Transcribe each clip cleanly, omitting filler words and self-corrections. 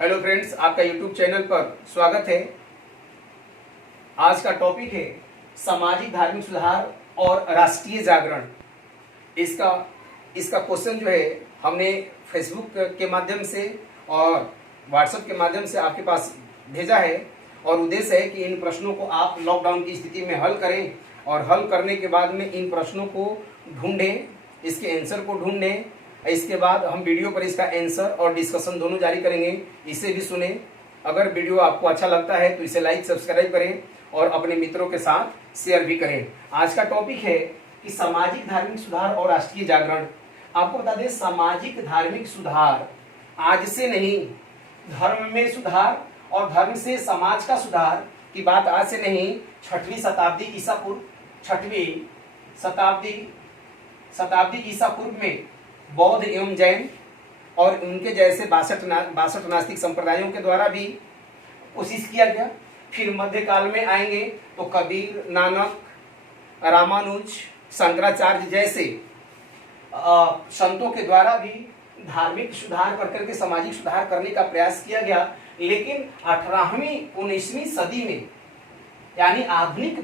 Hello friends, आपका YouTube channel पर स्वागत है। आज का टॉपिक है सामाजिक धार्मिक सुधार और राष्ट्रीय जागरण। इसका इसका क्वेश्चन जो है हमने फेसबुक के माध्यम से और व्हाट्सएप के माध्यम से आपके पास भेजा है और उद्देश्य है कि इन प्रश्नों को आप लॉकडाउन की स्थिति में हल करें और हल करने के बाद में इन प्रश्नों को ढूंढें, इसके आंसर को ढूंढें। इसके बाद हम वीडियो पर इसका आंसर और डिस्कशन दोनों जारी करेंगे, इसे भी सुने। अगर वीडियो आपको अच्छा लगता है तो इसे लाइक सब्सक्राइब करें और अपने मित्रों के साथ शेयर भी करें। आज का टॉपिक है कि सामाजिक धार्मिक सुधार और राष्ट्रीय जागरण। आपको बता दें, सामाजिक धार्मिक सुधार आज से नहीं, धर्म में सुधार और धर्म से समाज का सुधार की बात आज से नहीं, 6वीं शताब्दी ईसा पूर्व, 6वीं शताब्दी ईसा पूर्व में बौद्ध एवं जैन और उनके जैसे 62 नास्तिक संप्रदायों के द्वारा भी कोशिश किया गया। फिर मध्यकाल में आएंगे तो कबीर, नानक, रामानुज, शंकराचार्य जैसे संतों के द्वारा भी धार्मिक सुधार करके सामाजिक सुधार करने का प्रयास किया गया। लेकिन 18वीं 19वीं सदी में, यानी आधुनिक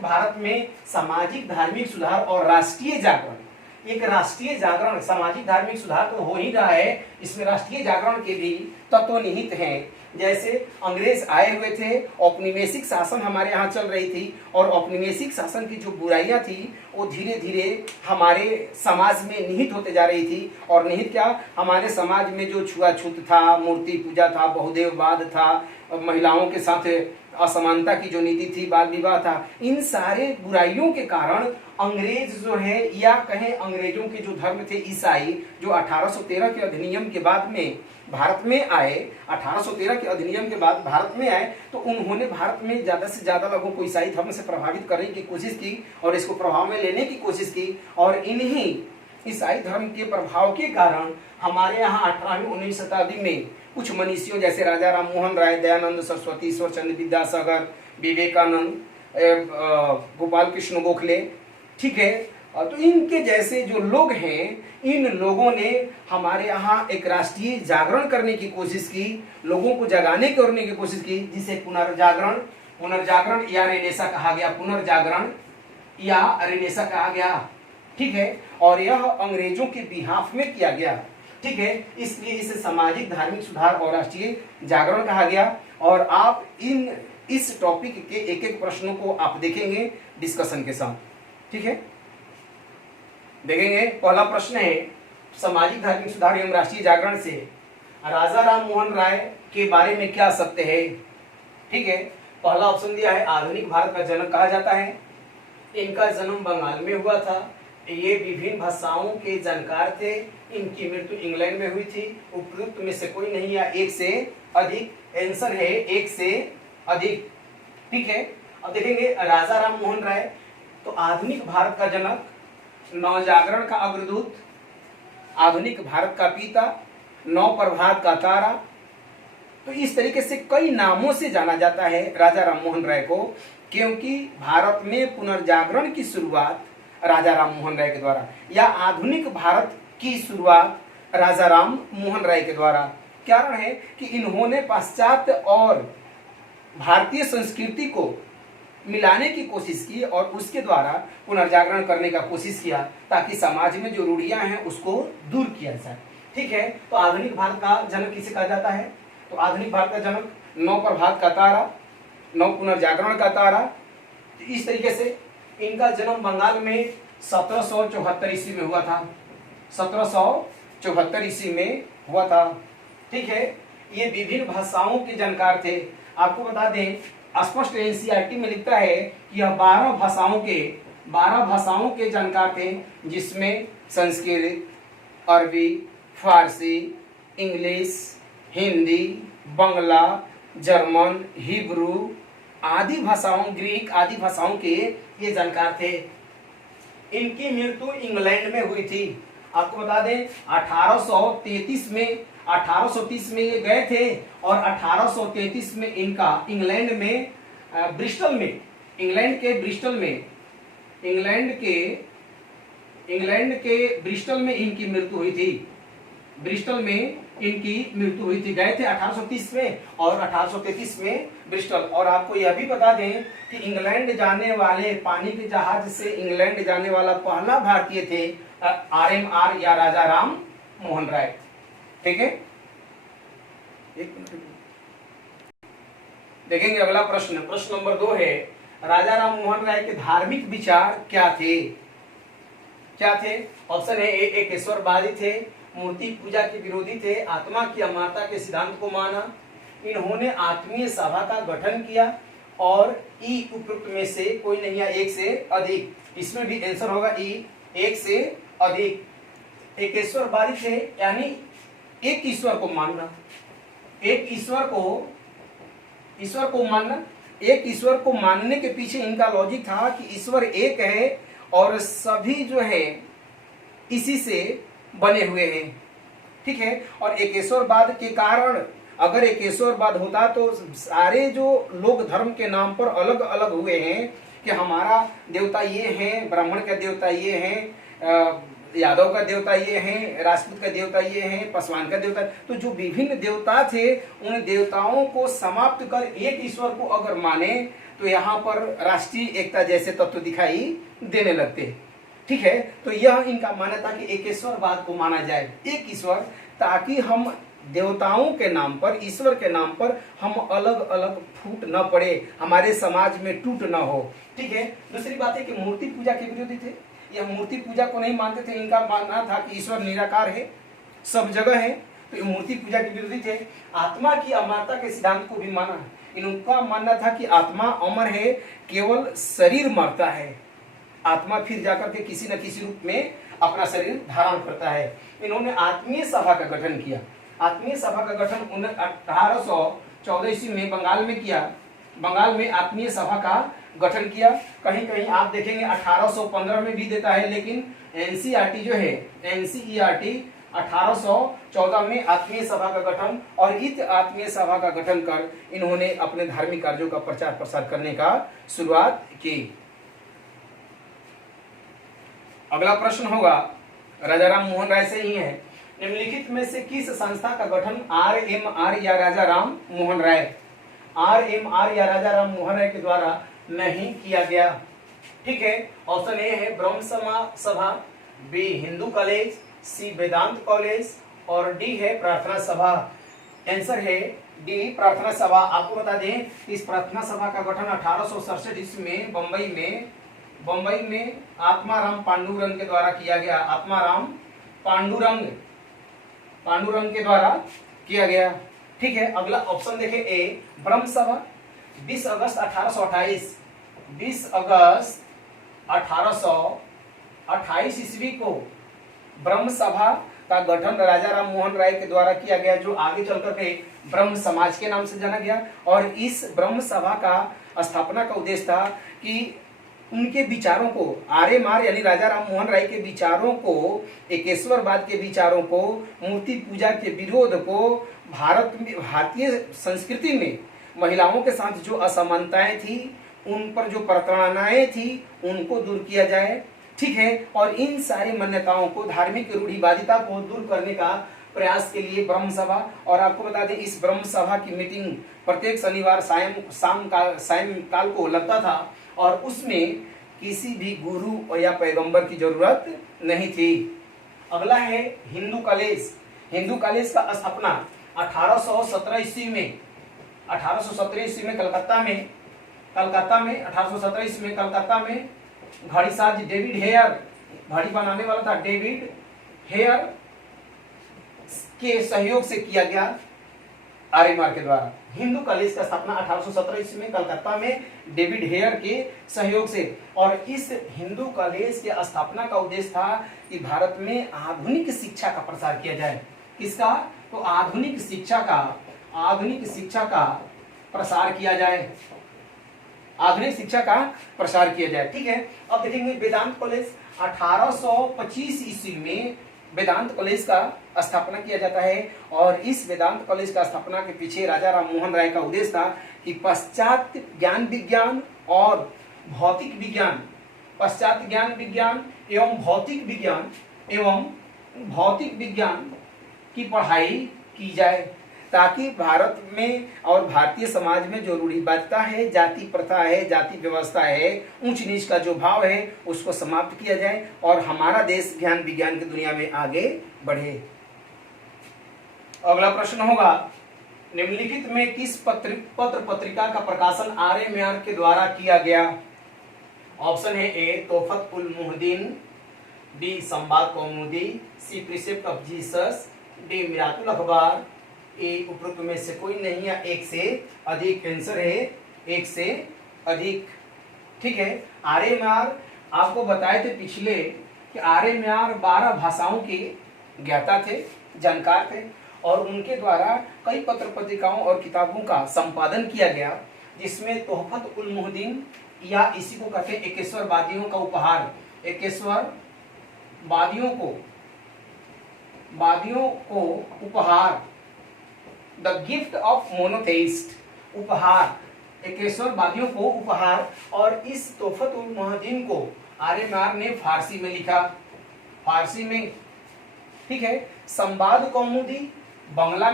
भारत में सामाजिक धार्मिक सुधार और राष्ट्रीय जागरण, एक राष्ट्रीय जागरण, सामाजिक धार्मिक सुधार तो हो ही रहा है, इसमें राष्ट्रीय जागरण के भी तत्व निहित हैं। जैसे अंग्रेज आए हुए थे, औपनिवेशिक शासन हमारे यहाँ चल रही थी और औपनिवेशिक शासन की जो बुराइयां थी वो धीरे धीरे हमारे समाज में निहित होते जा रही थी। और निहित क्या, हमारे समाज में जो छुआछूत था, मूर्ति पूजा था, बहुदेववाद था, महिलाओं के साथ असमानता की जो नीति थी, बाल विवाह था, इन सारे बुराइयों के कारण अंग्रेज जो है, या कहें अंग्रेजों के जो धर्म थे ईसाई, जो 1813 के अधिनियम के बाद में भारत में आए, 1813 के अधिनियम के बाद भारत में आए, तो उन्होंने भारत में ज्यादा से ज्यादा लोगों को ईसाई धर्म से प्रभावित करने की कोशिश की और इसको प्रभाव में लेने की कोशिश की। और इन्हीं ईसाई धर्म के प्रभाव के कारण हमारे यहाँ 18वीं 19वीं शताब्दी में कुछ मनीषियों जैसे राजा राम मोहन राय, दयानंद सरस्वती, ईश्वर चंद्र विद्यासागर, विवेकानंद, गोपाल कृष्ण गोखले, ठीक है, तो इनके जैसे जो लोग हैं, इन लोगों ने हमारे यहाँ एक राष्ट्रीय जागरण करने की कोशिश की, लोगों को जगाने करने की कोशिश की, जिसे पुनर्जागरण या रेनेसा कहा गया, पुनर्जागरण या रेनेसा कहा गया, ठीक है। और यह अंग्रेजों के बिहाफ में किया गया, ठीक है, इसलिए इसे सामाजिक धार्मिक सुधार और राष्ट्रीय जागरण कहा गया। और आप इस टॉपिक के एक एक प्रश्नों को आप देखेंगे डिस्कशन के साथ, ठीक है। देखेंगे, पहला प्रश्न है सामाजिक धार्मिक सुधार एवं राष्ट्रीय जागरण से राजा राम मोहन राय के बारे में क्या सत्य है, ठीक है। पहला ऑप्शन दिया है आधुनिक भारत का जनक कहा जाता है, इनका जन्म बंगाल में हुआ था, ये विभिन्न भाषाओं के जानकार थे, इनकी मृत्यु इंग्लैंड में हुई थी, उपयुक्त में से कोई नहीं या एक से अधिक, आंसर है एक से अधिक, ठीक है। अब देखेंगे राजा राम मोहन राय, तो आधुनिक भारत का जनक, नवजागरण का अग्रदूत, आधुनिक भारत का पिता, नव प्रभात का तारा, तो इस तरीके से कई नामों से जाना जाता है राजा राम मोहन राय को, क्योंकि भारत में पुनर्जागरण की शुरुआत राजा राम मोहन राय के द्वारा, या आधुनिक भारत की शुरुआत राजा राम मोहन राय के द्वारा। कारण है कि इन्होंने पाश्चात्य और भारतीय संस्कृति को मिलाने की कोशिश की और उसके द्वारा पुनर्जागरण करने का कोशिश किया, ताकि समाज में जो रूढ़ियां हैं उसको दूर किया जाए, ठीक है। तो आधुनिक भारत का जनक किसे कहा जाता है, तो आधुनिक भारत का जनक नव प्रभात का तारा, नव पुनर्जागरण का तारा। तो इस तरीके से इनका जन्म बंगाल में 1774 ईस्वी में हुआ था, 1774 ईस्वी में हुआ था, ठीक है। ये विभिन्न भाषाओं के जानकार थे। आपको बता दें, स्पष्ट एनसीईआरटी में लिखता है कि यह 12 भाषाओं के जानकार थे, जिसमें संस्कृत, अरबी, फारसी, इंग्लिश, हिंदी, बंगला, जर्मन, हिब्रू आदि भाषाओं, ग्रीक आदि भाषाओं के ये जानकार थे। इनकी मृत्यु इंग्लैंड में हुई थी। आपको बता दें 1830 में ये गए थे और 1833 में इनका इंग्लैंड के ब्रिस्टल में इनकी मृत्यु हुई थी। ब्रिस्टल में इनकी मृत्यु हुई थी। गए थे 1830 में और 1833 में ब्रिस्टल। और आपको यह भी बता दें कि इंग्लैंड जाने वाले, पानी के जहाज से इंग्लैंड जाने वाला पहला भारतीय थे RMR या राजा राम मोहन राय। ठीक है, एक मिनट देखेंगे अगला प्रश्न। प्रश्न नंबर 2 है, राजा राम मोहन राय के धार्मिक विचार क्या थे? क्या थे? ऑप्शन है ए एकेश्वरवादी थे, मूर्ति पूजा के विरोधी थे, आत्मा की अमरता के सिद्धांत को माना, इन्होंने आत्मीय सभा का गठन किया, और ई उपरोक्त में से कोई नहीं है, एक से अधिक। इसमें भी आंसर होगा ई, एक से अधिक। एकेश्वरवादी थे यानी एक ईश्वर को मानना, एक ईश्वर को मानना। एक ईश्वर को मानने के पीछे इनका लॉजिक था कि ईश्वर एक है और सभी जो है इसी से बने हुए हैं। ठीक है, और एकेश्वरवाद के कारण, अगर एकेश्वरवाद होता तो सारे जो लोग धर्म के नाम पर अलग अलग हुए हैं कि हमारा देवता ये है, ब्राह्मण का देवता ये है, यादव का देवता ये है, राजपूत का देवता ये है, पासवान का देवता, तो जो विभिन्न देवता थे उन देवताओं को समाप्त कर एक ईश्वर को अगर माने तो यहाँ पर राष्ट्रीय एकता जैसे तत्व दिखाई देने लगते। ठीक है, तो यह इनका मानना था कि एकेश्वरवाद को माना जाए, एक ईश्वर, ताकि हम देवताओं के नाम पर, ईश्वर के नाम पर हम अलग अलग फूट न पड़े, हमारे समाज में टूट न हो। ठीक है, दूसरी बात है कि मूर्ति पूजा के विरोधी थे, यह मूर्ति पूजा को नहीं मानते थे। इनका मानना था कि ईश्वर निराकार है, सब जगह है, तो ये मूर्ति पूजा के विरोधी थे। आत्मा की अमरता के सिद्धांत को भी माना। इनका मानना था कि आत्मा अमर है, केवल शरीर मरता है, आत्मा फिर जाकर के किसी न किसी रूप में अपना शरीर धारण करता है। इन्होंने आत्मीय सभा का गठन किया। आत्मीय सभा का गठन 1814 ईस्वी में बंगाल में किया। बंगाल में आत्मीय सभा का गठन किया। कहीं कहीं आप देखेंगे 1815 में भी देता है, लेकिन एनसीईआरटी जो है, एनसीईआरटी 1814 में आत्मीय सभा का गठन, और इस आत्मीय सभा का गठन कर इन्होंने अपने धार्मिक कार्यों का प्रचार प्रसार करने का शुरुआत की। अगला प्रश्न होगा राजा राम मोहन राय से ही है। निम्नलिखित में से किस संस्था का गठन RMR या राजा राम मोहन राय, RMR या राजा राम मोहन राय के द्वारा नहीं किया गया? ठीक है, ऑप्शन ए है ब्रह्म सभा, बी हिंदू कॉलेज, सी वेदांत कॉलेज, और डी है प्रार्थना सभा। आंसर है डी, प्रार्थना सभा। आपको बता दें इस प्रार्थना सभा का गठन 1867 ईस्वी में बंबई में आत्माराम पांडुरंग के द्वारा किया गया। आत्माराम पांडुरंग के द्वारा किया गया। ठीक है, अगला ऑप्शन देखें ए ब्रह्म सभा। 20 अगस्त 1828 ईस्वी को ब्रह्म सभा का गठन राजा राम मोहन राय के द्वारा किया गया, जो आगे चलकर के ब्रह्म समाज के नाम से जाना गया। और इस ब्रह्म सभा का स्थापना का उद्देश्य था कि उनके विचारों को, RMR यानी राजा राम मोहन राय के विचारों को, एकेश्वरवाद के विचारों को, मूर्ति पूजा के विरोध को, भारतीय संस्कृति में महिलाओं के साथ जो असमानताएं थी, उन पर जो प्रताड़नाएं थी, उनको दूर किया जाए। ठीक है, और इन सारी मान्यताओं को, धार्मिक रूढ़िवादिता को दूर करने का प्रयास के लिए ब्रह्म सभा। और आपको बता दें इस ब्रह्म सभा की मीटिंग प्रत्येक शनिवार सायंकाल को लगता था, और उसमें किसी भी गुरु या पैगंबर की जरूरत नहीं थी। अगला है हिंदू कॉलेज। हिंदू कॉलेज का स्थापना 1817 ईस्वी में कलकत्ता में घड़ीसाज डेविड हेयर, घड़ी बनाने वाला था डेविड हेयर के सहयोग से किया गया, RMR के द्वारा। हिंदू कॉलेज का स्थापना 1817 ईस्वी में कलकत्ता में डेविड हेयर के सहयोग से। और इस हिंदू कॉलेज के स्थापना का उद्देश्य था कि भारत में आधुनिक शिक्षा का प्रसार किया जाए। किसका? तो आधुनिक शिक्षा का प्रसार किया जाए, आधुनिक शिक्षा का प्रसार किया जाए। ठीक है, अब देखेंगे वेदांत कॉलेज। 1825 ईस्वी में वेदांत कॉलेज का स्थापना किया जाता है, और इस वेदांत कॉलेज का स्थापना के पीछे राजा राम मोहन राय का उद्देश्य था कि पाश्चात्य ज्ञान विज्ञान और भौतिक विज्ञान, पाश्चात्य ज्ञान विज्ञान एवं भौतिक विज्ञान की पढ़ाई की जाए, ताकि भारत में और भारतीय समाज में जो रूढ़िवादिता है, जाति प्रथा है, जाति व्यवस्था है, ऊंच नीच का जो भाव है, उसको समाप्त किया जाए और हमारा देश ज्ञान विज्ञान की दुनिया में आगे बढ़े। अगला प्रश्न होगा, निम्नलिखित में किस पत्र पत्रिका का प्रकाशन आर्य म्यार के द्वारा किया गया? ऑप्शन है ए तोहफत उल मुहद्दीन, बी संवाद कौमुदी, सी प्रिसेप्ट ऑफ जीसस, डी मिरातुल अखबार, ए उपरोक्त में से कोई नहीं या एक से अधिक। आंसर है एक से अधिक। ठीक है, आर्य म्यार आपको बताए थे पिछले कि आर्य म्यार 12 भाषाओं के ज्ञाता थे, जानकार थे और उनके द्वारा कई पत्र पत्रिकाओं और किताबों का संपादन किया गया, जिसमें तोहफत उल मुहद्दीन या इसी को कहते हैं एकेश्वर वादियों का उपहार, एकेश्वर वादियों को उपहार, द गिफ्ट ऑफ मोनोथेइस्ट, उपहार, एकेश्वर वादियों को उपहार। और इस तोहफत उल मुहद्दीन को आर्य म्यार ने फारसी में लिखा, फारसी में। ठीक है, संवाद कौमुदी बांग्ला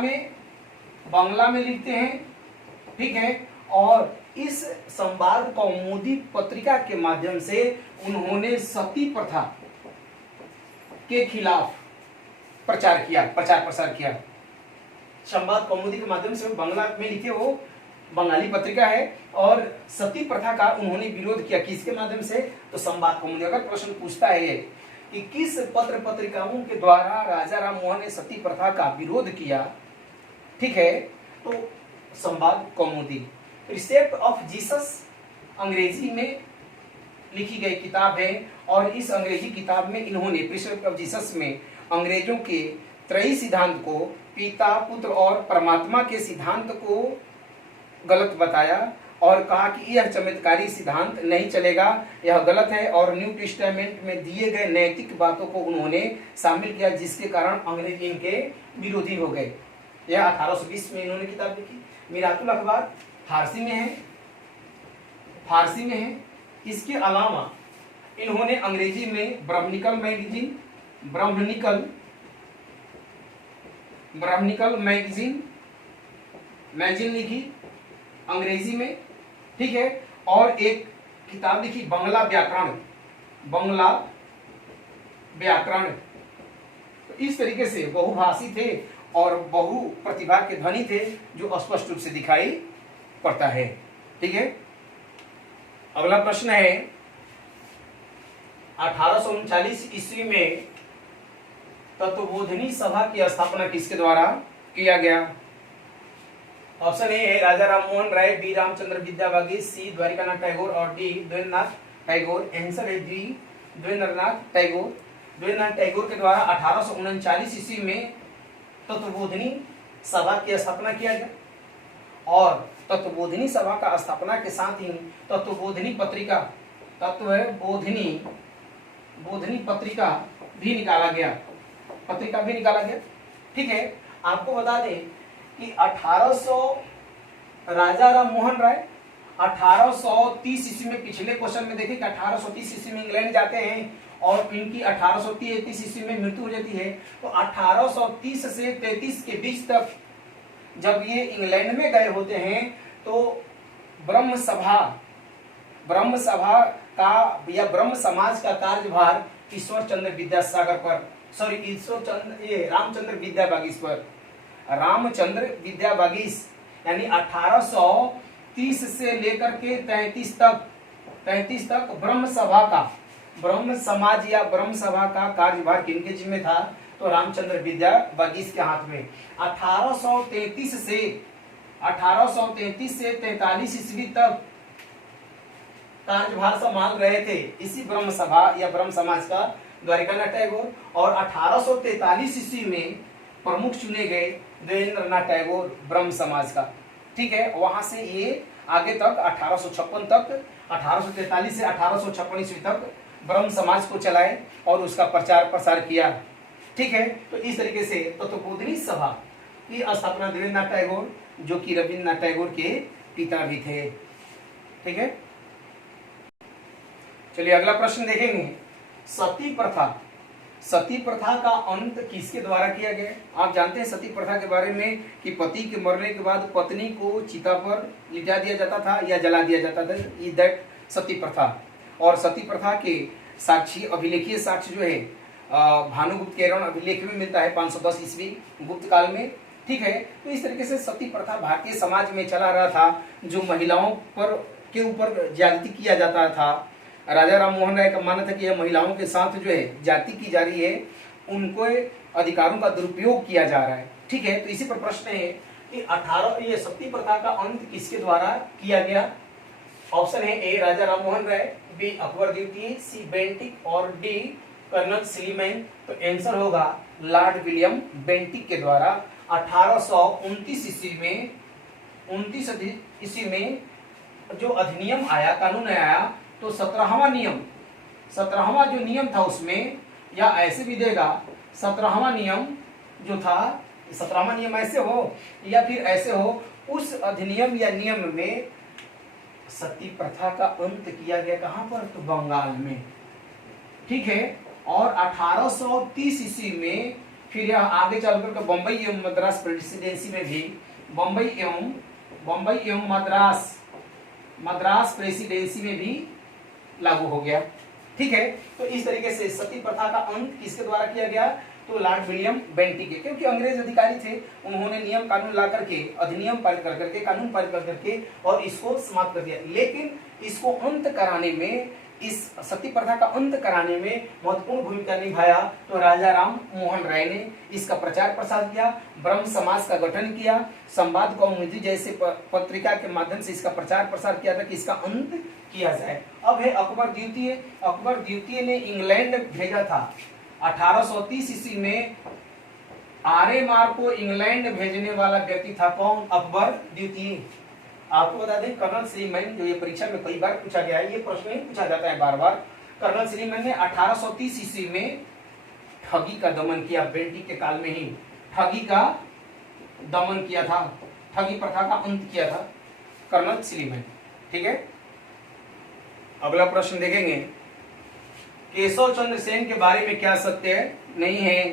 में लिखते हैं। ठीक है, और इस संवाद कौमुदी पत्रिका के माध्यम से उन्होंने सती प्रथा के खिलाफ प्रचार प्रसार किया। संवाद कौमुदी के माध्यम से बांग्ला में लिखे, वो बंगाली पत्रिका है और सती प्रथा का उन्होंने विरोध किया। किसके माध्यम से? तो संवाद कौमुदी। अगर प्रश्न पूछता है ये कि किस पत्र पत्रिकाओं के द्वारा राजा राम मोहन ने सती प्रथा का विरोध किया, ठीक है, तो संवाद कौमुदी। प्रिसेप्ट ऑफ जीसस अंग्रेजी में लिखी गई किताब है और इस अंग्रेजी किताब में इन्होंने प्रिसेप्ट ऑफ जीसस में अंग्रेजों के त्रयी सिद्धांत को, पिता पुत्र और परमात्मा के सिद्धांत को गलत बताया और कहा कि यह चमत्कारी सिद्धांत नहीं चलेगा, यह गलत है और न्यू टेस्टामेंट में दिए गए नैतिक बातों को उन्होंने शामिल किया, जिसके कारण अंग्रेज इनके विरोधी हो गए। यह 1820 में इन्होंने किताब लिखी। मिरातुल अखबार फारसी में है। इसके अलावा इन्होंने अंग्रेजी में ब्रह्मनिकल मैगजीन लिखी अंग्रेजी में, ठीक है, और एक किताब लिखी बंगला व्याकरण। तो इस तरीके से बहुभाषी थे और बहु प्रतिभा के धनी थे, जो स्पष्ट रूप से दिखाई पड़ता है। ठीक है, अगला प्रश्न है 1839 ईस्वी में तत्वबोधिनी सभा की स्थापना किसके द्वारा किया गया? ऑप्शन ए है राजा राम मोहन राय, बी रामचंद्र विद्यावागी, सी द्वारिकानाथ टैगोर और डी देवेंद्रनाथ टैगोर। आंसर है डी देवेंद्रनाथ टैगोर। देवेंद्रनाथ टैगोर के द्वारा 1839 ईस्वी में तत्वबोधिनी सभा की स्थापना किया गया और तत्वबोधिनी सभा का स्थापना के साथ ही तत्वबोधिनी पत्रिका भी निकाला गया। ठीक है, आपको बता दें कि 1800 राजा राम मोहन राय 1830 ईस्वी में, पिछले क्वेश्चन में देखें कि 1830 ईस्वी में इंग्लैंड जाते हैं और इनकी 1833 ईस्वी में मृत्यु हो जाती है। तो 1830 से 33 के बीच तक जब ये इंग्लैंड में गए होते हैं तो ब्रह्म समाज का कार्यभार रामचंद्र विद्यावागीश यानी 1830 से लेकर के 33 तक ब्रह्म समाज या ब्रह्म सभा का कार्यभार किनके जिम्मे था? तो रामचंद्र विद्यावागीश के हाथ में। 1833 से 43 ईस्वी तक कार्यभार संभाल रहे थे इसी ब्रह्म सभा या ब्रह्म समाज का द्वारिकानाथ टैगोर, और 1843 ईस्वी में प्रमुख चुने गए देवेंद्रनाथ टैगोर ब्रह्म समाज का। ठीक है, वहां से ये आगे तक 1856 तक, 1843 से 1856 ईस्वी तक ब्रह्म समाज को चलाए और उसका प्रचार प्रसार किया। ठीक है, तो इस तरीके से तत्वबोधिनी सभा की स्थापना देवेंद्रनाथ टैगोर, जो कि रविन्द्रनाथ टैगोर के पिता भी थे। ठीक है, चलिए अगला प्रश्न देखेंगे। सती प्रथा सती प्रथा का अंत किसके द्वारा किया गया? आप जानते हैं सती प्रथा के बारे में कि पति के मरने के बाद पत्नी को चिता पर लिटा दिया जाता था या जला दिया जाता था, दैट सती प्रथा। और सती प्रथा के साक्षी, अभिलेखीय साक्ष्य जो है भानुगुप्त केरण अभिलेख में मिलता है 510 ईस्वी गुप्त काल में। ठीक है, तो इस तरीके से सती प्रथा भारतीय समाज में चला रहा था, जो महिलाओं पर के ऊपर ज्यादती किया जाता था। राजा राम मोहन राय का मानना था कि यह महिलाओं के साथ जो है जाति की जा रही है, उनको अधिकारों का दुरुपयोग किया जा रहा है। ठीक है, तो इसी पर प्रश्न है कि 18 ये सती प्रथा का अंत किसके द्वारा किया गया? ऑप्शन है ए राजा राम मोहन राय, बी अकबर द्वितीय, सी बेंटिक और डी कर्नल स्लीमैन। तो आंसर होगा लॉर्ड विलियम बेंटिक के द्वारा 1829 ईस्वी में जो अधिनियम आया, कानून आया, तो 17वां जो नियम था उसमें, या ऐसे भी देगा 17वां नियम जो था, 17वां नियम ऐसे हो या फिर ऐसे हो, उस अधिनियम या नियम में सती प्रथा का अंत किया गया। कहां पर? तो बंगाल में। ठीक है, और 1830 ईस्वी में फिर यह आगे चलकर के बंबई एवं मद्रास प्रेसिडेंसी में भी, बंबई एवं मद्रास प्रेसिडेंसी में भी लागू हो गया। ठीक है, तो इस तरीके से सती प्रथा का अंत किसके द्वारा किया गया? तो लॉर्ड विलियम बेंटिक के, क्योंकि अंग्रेज अधिकारी थे, उन्होंने नियम कानून ला करके, अधिनियम पारित कर करके, कानून पारित कर करके और इसको समाप्त कर दिया। लेकिन इसको अंत कराने में, इस सती प्रथा का अंत कराने में महत्वपूर्ण भूमिका निभाया तो राजा राम मोहन राय ने इसका प्रचार प्रसार किया, ब्रह्म समाज का गठन किया, संवाद कौमुदी जैसे पत्रिका के माध्यम से इसका प्रचार प्रसार किया था कि इसका अंत किया जाए। अब है अकबर द्वितीय। अकबर द्वितीय ने इंग्लैंड भेजा था 1830 ईस्वी में। आर्य मार्ग को इंग्लैंड भेजने वाला व्यक्ति था कौन? अकबर द्वितीय। आपको बता दें कर्नल स्लीमैन, जो ये परीक्षा में कई बार पूछा गया है, ये प्रश्न नहीं पूछा जाता है बार बार। कर्नल स्लीमैन ने 1830 ईस्वी में ठगी का दमन किया, बेंटिक के काल में ही ठगी का दमन किया था, ठगी प्रथा का अंत किया था कर्नल स्लीमैन। ठीक है, अगला प्रश्न देखेंगे, केशव चंद्र सेन के बारे में क्या सत्य नहीं है?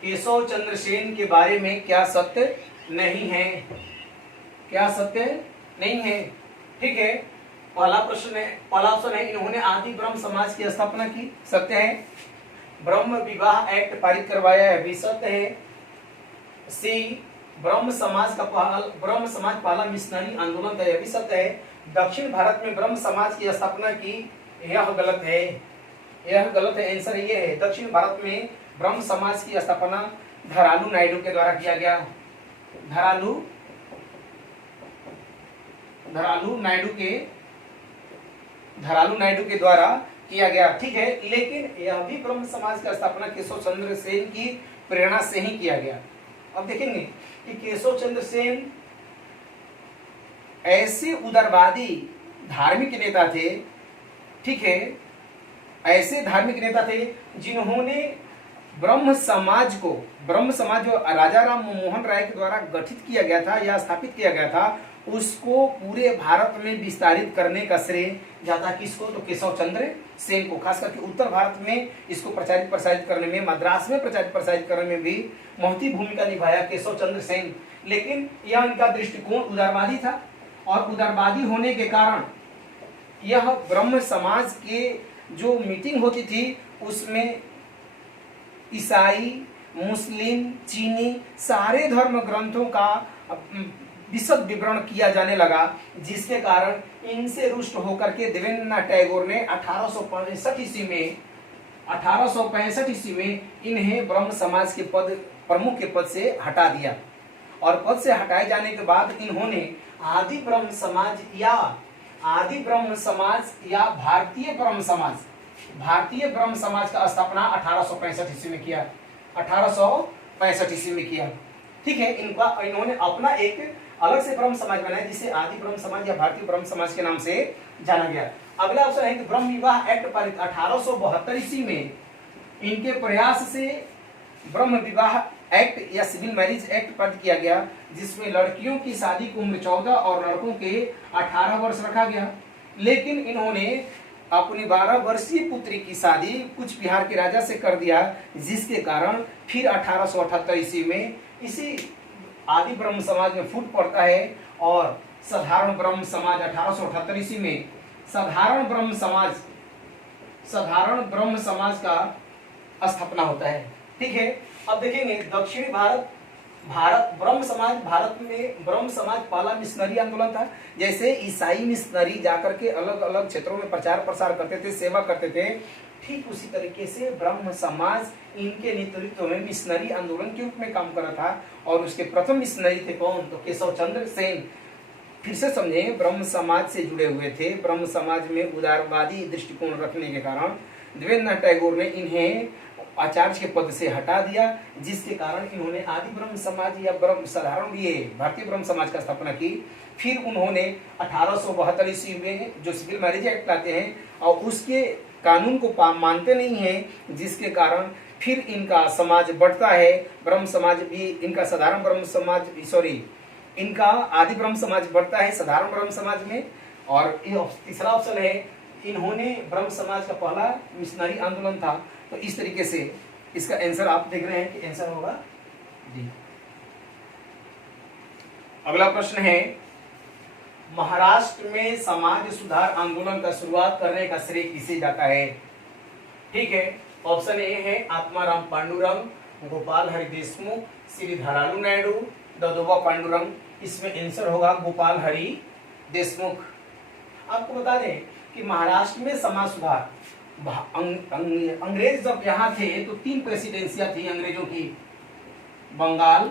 केशव चंद्र सेन के बारे में क्या सत्य नहीं है? क्या सत्य नहीं है? ठीक है, पहला प्रश्न है, पहला ऑप्शन है इन्होंने आदि ब्रह्म समाज की स्थापना की, सत्य है। ब्रह्म विवाह एक्ट पारित करवाया है, भी सत्य है। सी ब्रह्म समाज पहला मिशनरी आंदोलन था, यह भी सत्य है। दक्षिण भारत में ब्रह्म समाज की स्थापना की, यह गलत है, यह गलत है। आंसर ये है, दक्षिण भारत में ब्रह्म समाज की स्थापना धरालू नायडू के द्वारा किया गया। धरालू नायडू के द्वारा किया गया। ठीक है, लेकिन यह भी ब्रह्म समाज की स्थापना केशव चंद्र सेन की प्रेरणा से ही किया गया। अब देखेंगे कि केशव चंद्र सेन ऐसे उदारवादी धार्मिक नेता थे, ठीक है, ऐसे धार्मिक नेता थे जिन्होंने ब्रह्म समाज जो राजा राम मोहन राय के द्वारा गठित किया गया था या स्थापित किया गया था, उसको पूरे भारत में विस्तारित करने का श्रेय जाता किसको? तो केशव चंद्र सेन को। खास करके उत्तर भारत में इसको प्रचारित प्रसारित करने में, मद्रास में प्रचारित प्रसारित करने में भी महत्वपूर्ण भूमिका निभाया केशव चंद्र सेन। लेकिन यह उनका दृष्टिकोण उदारवादी था, और उदारवादी होने के कारण यह ब्रह्म समाज के जो मीटिंग होती थी उसमें ईसाई, मुस्लिम, चीनी सारे धर्म ग्रंथों का विशद विवरण किया जाने लगा, जिसके कारण इनसे रुष्ट होकर के देवेंद्रनाथ टैगोर ने 1865 ईस्वी में इन्हें ब्रह्म समाज के प्रमुख के पद से हटा दिया। और पद से हटाए जाने के बाद इन्होंने आदि ब्रह्म समाज या भारतीय ब्रह्म समाज का स्थापना 1865 ईस्वी में किया। 1865 ईस्वी में किया। ठीक है, इन्होंने अपना एक अलग से ब्रह्म समाज बनाया, जिसे आदि ब्रह्म समाज या भारतीय ब्रह्म समाज के नाम से जाना गया। अगला ऑप्शन है कि ब्रह्म विवाह एक्ट पारित 1872 ईस्वी में इनके प्रयास से ब्रह्म विवाह एक्ट या सिविल मैरिज एक्ट पारित किया गया, जिसमें लड़कियों की शादी की उम्र 14 और लड़कों के 18 वर्ष रखा गया। लेकिन इन्होंने अपनी 12 वर्षीय पुत्री की शादी कुछ बिहार के राजा से कर दिया, जिसके कारण फिर 1878 ईस्वी में इसी आदि ब्रह्म समाज में फूट पड़ता है और साधारण ब्रह्म समाज 1878 ईस्वी में साधारण ब्रह्म समाज का स्थापना होता है। ठीक है, अब देखेंगे दक्षिणी भारत में ब्रह्म समाज पहला मिशनरी आंदोलन था। जैसे ईसाई मिशनरी जाकर के अलग अलग क्षेत्रों में प्रचार प्रसार करते थे, सेवा करते थे, ठीक उसी तरीके से ब्रह्म समाज इनके नेतृत्व में मिशनरी आंदोलन के रूप में काम कर रहा था। और उसके प्रथम मिशनरी थे कौन? तो केशव चंद्र सेन। फिर से समझे, ब्रह्म समाज से जुड़े हुए थे। ब्रह्म समाज में उदारवादी दृष्टिकोण रखने के कारण देवेंद्रनाथ टैगोर ने इन्हें आचार्य के पद से हटा दिया, जिसके कारण इन्होंने आदि ब्रह्म समाज या ब्रह्म साधारण ये भारतीय ब्रह्म समाज का स्थापना की। फिर उन्होंने 1872 ईस्वी में जो सिविल मैरिज एक्ट लाते हैं और उसके कानून को मानते नहीं हैं, जिसके कारण फिर इनका समाज बढ़ता है। ब्रह्म समाज भी इनका साधारण ब्रह्म समाज इनका आदि ब्रह्म समाज बढ़ता है साधारण ब्रह्म समाज में। और ये तीसरा ऑप्शन है, इन्होंने ब्रह्म समाज का पहला मिशनरी आंदोलन था। तो इस तरीके से इसका आंसर आप देख रहे हैं कि आंसर होगा डी। अगला प्रश्न है, महाराष्ट्र में समाज सुधार आंदोलन का शुरुआत करने का श्रेय किसे जाता है? ठीक है, ऑप्शन ए है आत्माराम पांडुरंग, गोपाल हरि देशमुख, श्री धरालू नायडू, ददोबा पांडुरंग। इसमें आंसर होगा गोपाल हरि देशमुख। आपको बता दें कि महाराष्ट्र में समाज सुधार अंग्रेज जब यहाँ थे तो 3 प्रेसिडेंसियां थी अंग्रेजों की, बंगाल,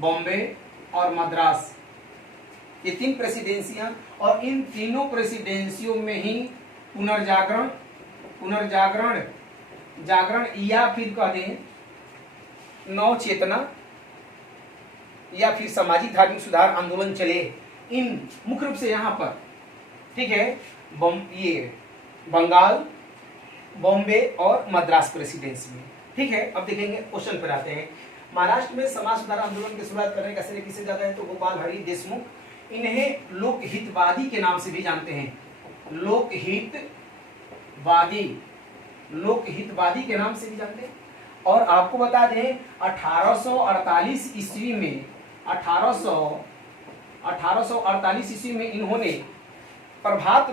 बॉम्बे और मद्रास। ये 3 प्रेसिडेंसियां, और इन तीनों प्रेसिडेंसियों में ही जागरण या फिर कह दें नव चेतना या फिर सामाजिक धार्मिक सुधार आंदोलन चले। इन मुख्य रूप से यहाँ पर, ठीक है, ये बंगाल, बॉम्बे और मद्रास प्रेसिडेंसी में। ठीक है, अब देखेंगे क्वेश्चन पर आते हैं। महाराष्ट्र में समाज सुधार आंदोलन की शुरुआत करने का श्रेय किसे जाता है? तो गोपाल हरि देशमुख। इन्हें लोकहितवादी के नाम से भी जानते हैं, लोकहितवादी के नाम से भी जानते हैं। और आपको बता दें 1848 ईस्वी में 1848 ईस्वी में इन्होंने प्रभाकर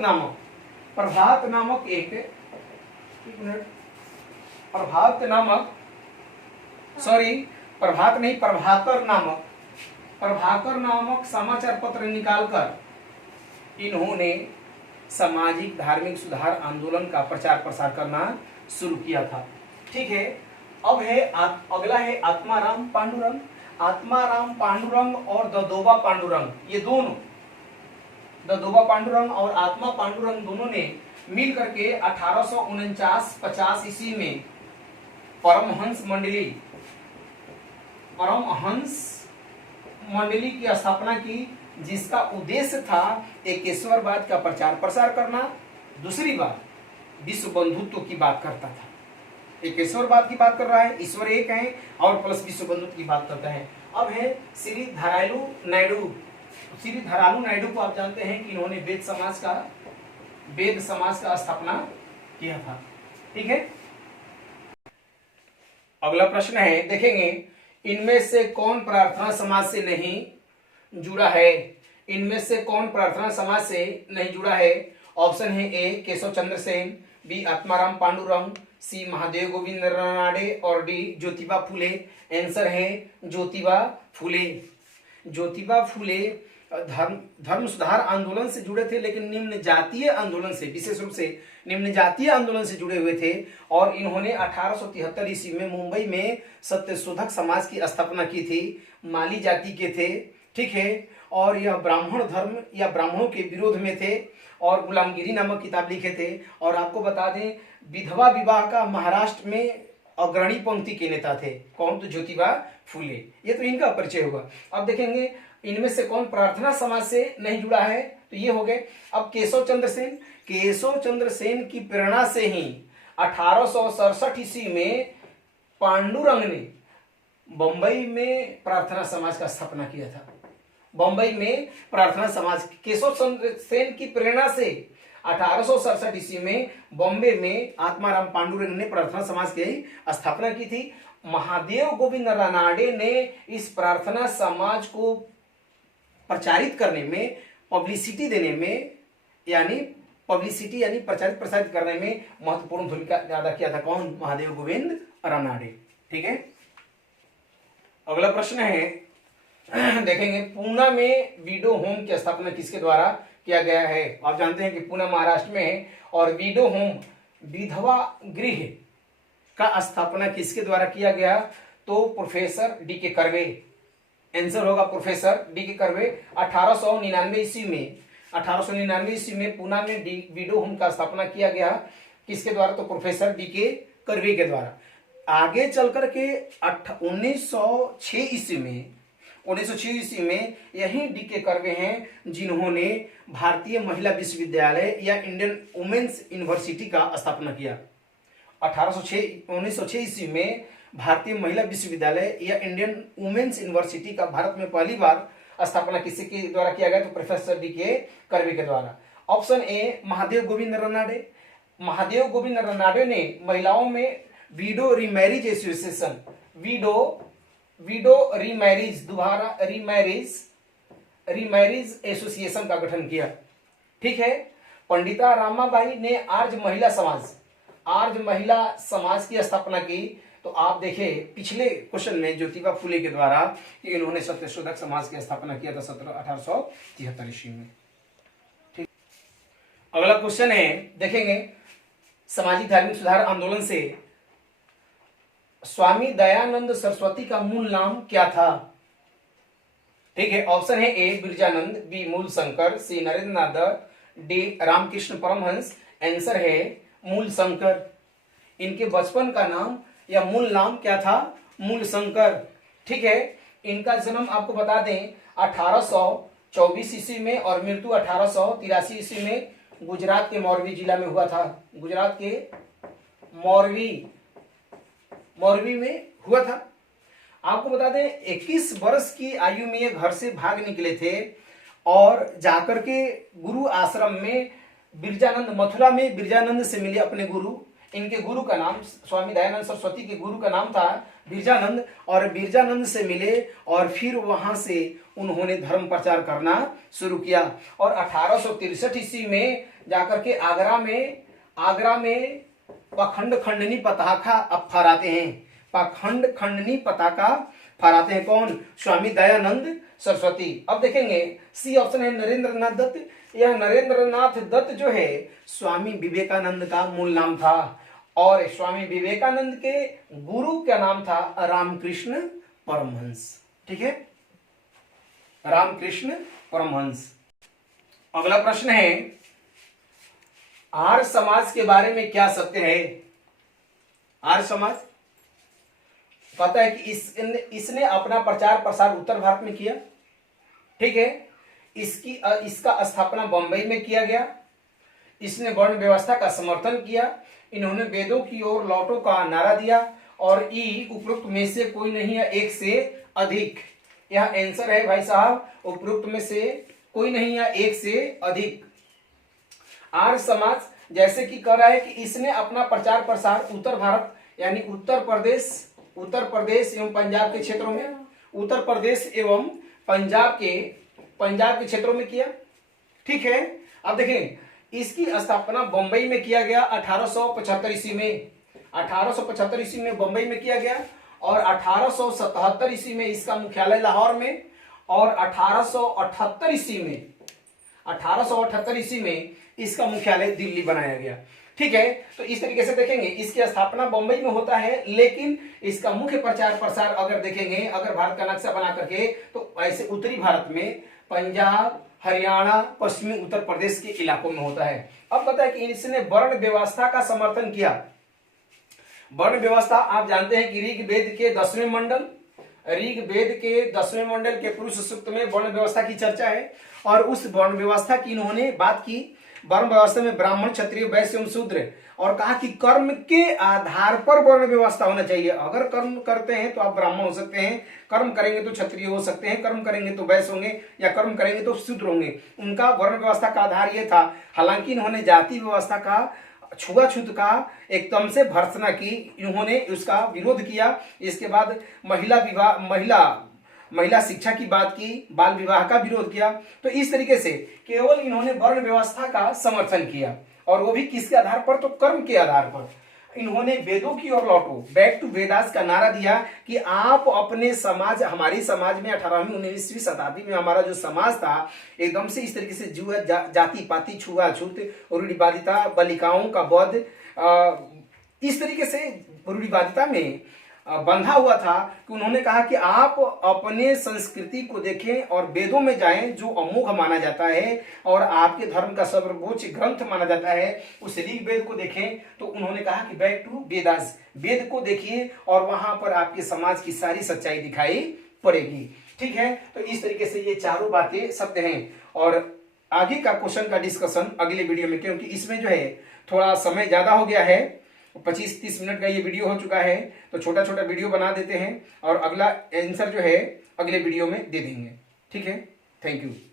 नामक समाचार पत्र निकालकर इन्होंने सामाजिक धार्मिक सुधार आंदोलन का प्रचार प्रसार करना शुरू किया था। ठीक है, अब है अगला है आत्माराम पांडुरंग और ददोबा पांडुरंग। ये दोनों, ददोबा पांडुरंग और आत्मा पांडुरंग, दोनों ने मिल करके 1849-50 ईस्वी में परमहंस मंडली की स्थापना की, जिसका उद्देश्य था एकेश्वरवाद का प्रचार प्रसार करना। दूसरी बात, विश्व बंधुत्व की बात करता था। एकेश्वरवाद की बात कर रहा है, ईश्वर एक है, और प्लस विश्व बंधुत्व की बात करता है। अब है श्री धरालू नायडू को आप जानते हैं कि इन्होंने वेद समाज का स्थापना किया था। ठीक है, अगला प्रश्न है, देखेंगे इनमें से कौन प्रार्थना समाज से नहीं जुड़ा है? ऑप्शन है ए केशव चंद्र सेन, बी आत्माराम पांडुरंग, सी महादेव गोविंद रानडे और डी ज्योतिबा फूले। आंसर है ज्योतिबा फूले धर्म सुधार आंदोलन से जुड़े थे, लेकिन निम्न जातीय आंदोलन से, विशेष रूप से निम्न जातीय आंदोलन से जुड़े हुए थे। और इन्होंने 1873 ईस्वी में मुंबई में सत्यशोधक समाज की स्थापना की थी। माली जाति के थे, ठीक है, और यह ब्राह्मण धर्म या ब्राह्मणों के विरोध में थे और गुलामगिरी नामक किताब लिखे थे। और आपको बता दें विधवा विवाह का महाराष्ट्र में अग्रणी पंक्ति के नेता थे। कौन? तो ज्योतिबा फूले। ये तो इनका परिचय होगा। अब देखेंगे इनमें से कौन प्रार्थना समाज से नहीं जुड़ा है, तो ये हो गए। अब केशव चंद्र सेन की प्रेरणा से ही 1867 ईस्वी में पांडुरंग ने बंबई में प्रार्थना समाज का स्थापना किया था। बंबई में प्रार्थना समाज केशव चंद्र सेन की प्रेरणा से 1867 ईस्वी में बॉम्बे में आत्माराम पांडुरंग ने प्रार्थना समाज की स्थापना की थी। महादेव गोविंद रानाडे ने इस प्रार्थना समाज को प्रचारित करने में, पब्लिसिटी देने में, यानी पब्लिसिटी यानी प्रचारित प्रसारित करने में महत्वपूर्ण भूमिका अदा किया था। कौन? महादेव गोविंद रानाडे। ठीक है, अगला प्रश्न है, देखेंगे पूना में विडो होम की स्थापना किसके द्वारा किया गया है? आप जानते हैं कि पूना महाराष्ट्र में है और विडो होम विधवा गृह का स्थापना किसके द्वारा किया गया? तो प्रोफेसर डी के कर्वे। आंसर होगा प्रोफेसर डी के कर्वे। 1899 ईस्वी में पूना में विडो होम का स्थापना किया गया किसके द्वारा? तो प्रोफेसर डी के कर्वे के द्वारा। आगे चल करके 1906 ईस्वी में यही डी के कर्वे हैं जिन्होंने भारतीय महिला विश्वविद्यालय या इंडियन वुमेन्स यूनिवर्सिटी का स्थापना किया। 1906 ईस्वी में भारतीय महिला विश्वविद्यालय या इंडियन वुमेन्स यूनिवर्सिटी का भारत में पहली बार स्थापना किसी के द्वारा किया गया? तो प्रोफेसर डी के कर्वे के द्वारा। Option A Mahadev Govind Ranade. महादेव गोविंद रानाडे ने महिलाओं में widow remarriage association, widow remarriage, दोबारा रीमैरिज एसोसिएशन का गठन किया। ठीक है, पंडिता रामाबाई ने आर्य महिला समाज की स्थापना की। तो आप देखें पिछले क्वेश्चन में ज्योतिबा फुले के द्वारा कि इन्होंने सत्यशोधक समाज की स्थापना किया था 1873 ईस्वी में। ठीक, अगला क्वेश्चन है, देखेंगे सामाजिक धार्मिक सुधार आंदोलन से स्वामी दयानंद सरस्वती का मूल नाम क्या था? ठीक है, ऑप्शन है ए बिरजानंद, बी मूल शंकर, सी नरेंद्र नाथ, डी रामकृष्ण परमहंस। आंसर है मूल शंकर। इनके बचपन का नाम या मूल नाम क्या था? मूल शंकर। ठीक है, इनका जन्म आपको बता दें 1824 ईस्वी में और मृत्यु 1883 ईस्वी में गुजरात के मोरबी जिला में हुआ था। गुजरात के मोरबी में हुआ था। आपको बता दें 21 वर्ष की आयु में ये घर से भाग निकले थे और जाकर के गुरु आश्रम में बिरजानंद, मथुरा में बिरजानंद से मिले अपने गुरु। इनके गुरु का नाम, स्वामी दयानंद सरस्वती के गुरु का नाम था बिरजानंद, और बिरजानंद से मिले और फिर वहां से उन्होंने धर्म प्रचार करना शुरू किया। और 1863 ईस्वी में जाकर के आगरा में पाखंड खंडनी पताका अब फहराते हैं। पाखंड खंडनी पताका फहराते हैं कौन? स्वामी दयानंद सरस्वती। अब देखेंगे सी ऑप्शन है नरेंद्र नाथ दत्त। यह नरेंद्र नाथ दत्त जो है स्वामी विवेकानंद का मूल नाम था और स्वामी विवेकानंद के गुरु का नाम था रामकृष्ण परमहंस। ठीक है, रामकृष्ण परमहंस। अगला प्रश्न है, आर्य समाज के बारे में क्या सत्य है? आर्य समाज पता है कि इसने अपना प्रचार प्रसार उत्तर भारत में किया। ठीक है, इसका स्थापना बंबई में किया गया। इसने वर्ण व्यवस्था का समर्थन किया। इन्होंने वेदों की ओर लौटो का नारा दिया और ई उपरोक्त में से कोई नहीं है, एक से अधिक। यह आंसर है भाई साहब, उपरोक्त में से कोई नहीं है, एक से अधिक। आर्य समाज जैसे कि कह रहा है कि इसने अपना प्रचार प्रसार उत्तर भारत यानी उत्तर प्रदेश एवं पंजाब के क्षेत्रों में, उत्तर प्रदेश एवं पंजाब के क्षेत्रों में किया। ठीक है, अब देखें इसकी स्थापना बंबई में किया गया 1875 ईस्वी में। 1875 ईस्वी में बंबई में किया गया और 1877 ईस्वी में इसका मुख्यालय लाहौर में और 1878 ईस्वी में इसका मुख्यालय दिल्ली बनाया गया। ठीक है, तो इस तरीके से देखेंगे इसकी स्थापना बंबई में होता है, लेकिन इसका मुख्य प्रचार प्रसार अगर देखेंगे, अगर भारत का नक्शा बना करके, तो ऐसे उत्तरी भारत में पंजाब, हरियाणा, पश्चिमी उत्तर प्रदेश के इलाकों में होता है। अब पता है कि इसने वर्ण व्यवस्था का समर्थन किया। वर्ण व्यवस्था आप जानते हैं कि ऋग्वेद के 10वें मंडल के पुरुष सूक्त में वर्ण व्यवस्था की चर्चा है और उस वर्ण व्यवस्था की इन्होंने बात की। वर्ण व्यवस्था में ब्राह्मण, क्षत्रिय, वैश्य एवं शूद्र, और कहा कि कर्म के आधार पर वर्ण व्यवस्था होना चाहिए। अगर कर्म करते हैं तो आप ब्राह्मण हो सकते हैं, कर्म करेंगे तो क्षत्रिय हो सकते हैं, कर्म करेंगे तो वैश्य होंगे, या कर्म करेंगे तो शूद्र होंगे। उनका वर्ण व्यवस्था का आधार यह था। हालांकि इन्होंने जाति व्यवस्था का, छुआछूत का एकदम से भर्त्सना की, इन्होंने उसका विरोध किया। इसके बाद महिला शिक्षा की बात की, बाल विवाह का विरोध किया। तो इस तरीके से केवल इन्होंने वर्ण व्यवस्था का समर्थन किया, और वो भी किसके आधार पर, तो कर्म के आधार पर। इन्होंने वेदों की ओर लौटो, बैक टू वेदास का नारा दिया कि आप अपने समाज, हमारे समाज में 18वीं 19वीं शताब्दी में हमारा जो समाज था एकदम से इस तरीके से जुआ, जाति पाति, छुआछूत, रूढ़िवादिता, बालिकाओं का वध, इस तरीके से रूढ़िवादिता में बंधा हुआ था कि उन्होंने कहा कि आप अपने संस्कृति को देखें और वेदों में जाएं जो अमोघ माना जाता है और आपके धर्म का सर्वोच्च ग्रंथ माना जाता है, उस ऋग्वेद को देखें। तो उन्होंने कहा कि बैक टू वेदास, वेद को देखिए और वहां पर आपके समाज की सारी सच्चाई दिखाई पड़ेगी। ठीक है, तो इस तरीके से ये चारों बातें सत्य हैं। और आगे का क्वेश्चन का डिस्कशन अगले वीडियो में, क्योंकि इसमें जो है थोड़ा समय ज्यादा हो गया है, 25-30 मिनट का ये वीडियो हो चुका है, तो छोटा छोटा वीडियो बना देते हैं और अगला आंसर जो है अगले वीडियो में दे देंगे। ठीक है, थैंक यू।